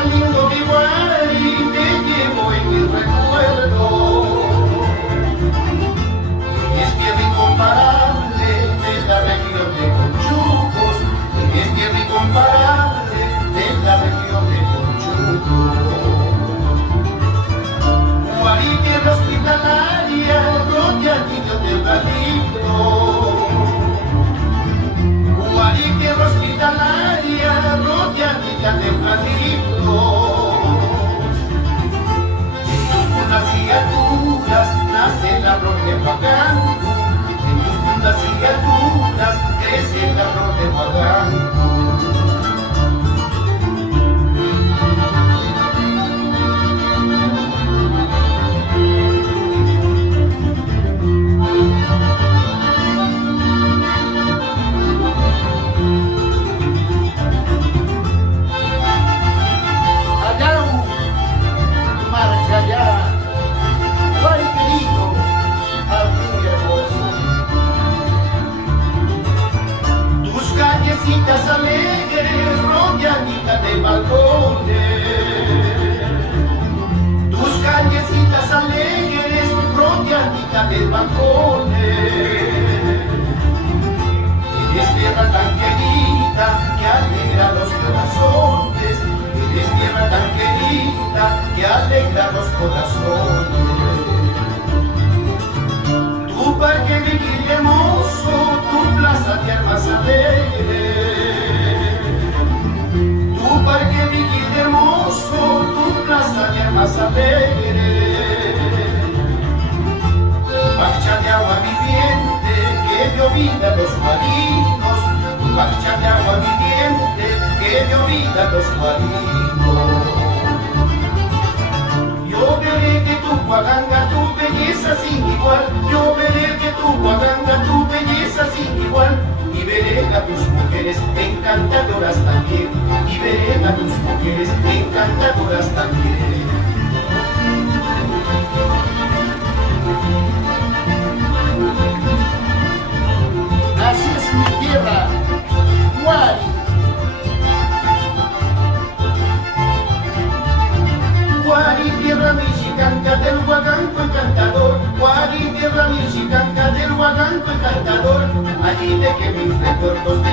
tan lindo de Guari, te llevo en mi recuerdo. Es tierra incomparable de la región de Conchucos, es tierra incomparable de la región de Conchucos. Guari, tierra hospitalaria, rodeadillo de eucalipto. Guari, tierra hospitalaria, rodeadilla de eucaliptos. En tus puntas y alturas nace la flor de Huaganco. En tus puntas y alturas crece la flor de Huaganco. Callecitas alegres, rodeaditas de balcones. Tus callecitas alegres, rodeaditas de balcones. Eres tierra tan querida que alegra los corazones. Eres tierra tan querida que alegra los corazones. Tu parque de hermoso, tu plaza de armas alegre. Tu parque vigil hermoso, tu plaza de armas alegre. Parcha de agua viviente que dio vida a los marinos. Parcha de agua viviente que dio vida a los marinos. Yo veré de tu Huaganga tu belleza sin igual. Yo veré de tu Huaganga tu belleza sin igual. Y veré a tus mujeres encantadoras también. Y veré a tus mujeres encantadoras también. Así es mi tierra, Guari. Guari, tierra mexicanca del Huaganco encantador. Guari, tierra mexicanca del Huaganco encantador. Allí de que mis recuerdos de